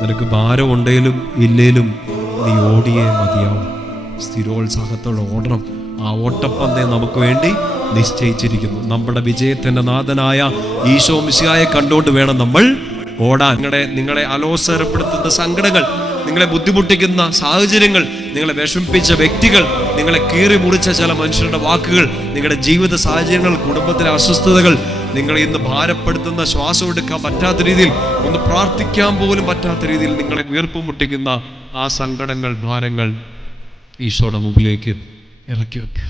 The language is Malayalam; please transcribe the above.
നിനക്ക് ഭാരം ഉണ്ടെങ്കിലും ഇല്ലേലും നീ ഓടിയേ മതിയാവും. സ്ഥിരോത്സാഹത്തോടെ ഓടണം. ആ ഓട്ടപ്പന്തയം നമുക്ക് വേണ്ടി നിശ്ചയിച്ചിരിക്കുന്നു. നമ്മുടെ വിജയത്തിൻ്റെ നാഥനായ ഈശോ മിശിഹായെ കണ്ടുകൊണ്ട് വേണം നമ്മൾ ഓടാൻ. നിങ്ങളെ അലോസരപ്പെടുത്തുന്ന സങ്കടങ്ങൾ, നിങ്ങളെ ബുദ്ധിമുട്ടിക്കുന്ന സാഹചര്യങ്ങൾ, നിങ്ങളെ വിഷമിപ്പിച്ച വ്യക്തികൾ, നിങ്ങളെ കീറി മുറിച്ച ചില മനുഷ്യരുടെ വാക്കുകൾ, നിങ്ങളുടെ ജീവിത സാഹചര്യങ്ങൾ, കുടുംബത്തിലെ അസ്വസ്ഥതകൾ, നിങ്ങളെ ഇന്ന് ഭാരപ്പെടുത്തുന്ന, ശ്വാസം എടുക്കാൻ പറ്റാത്ത രീതിയിൽ, ഒന്ന് പ്രാർത്ഥിക്കാൻ പോലും പറ്റാത്ത രീതിയിൽ നിങ്ങളെ വീർപ്പ് മുട്ടിക്കുന്ന ആ സങ്കടങ്ങൾ, ഭാരങ്ങൾ ഈശോയുടെ മുമ്പിലേക്ക് ഇറക്കി വെക്കുക.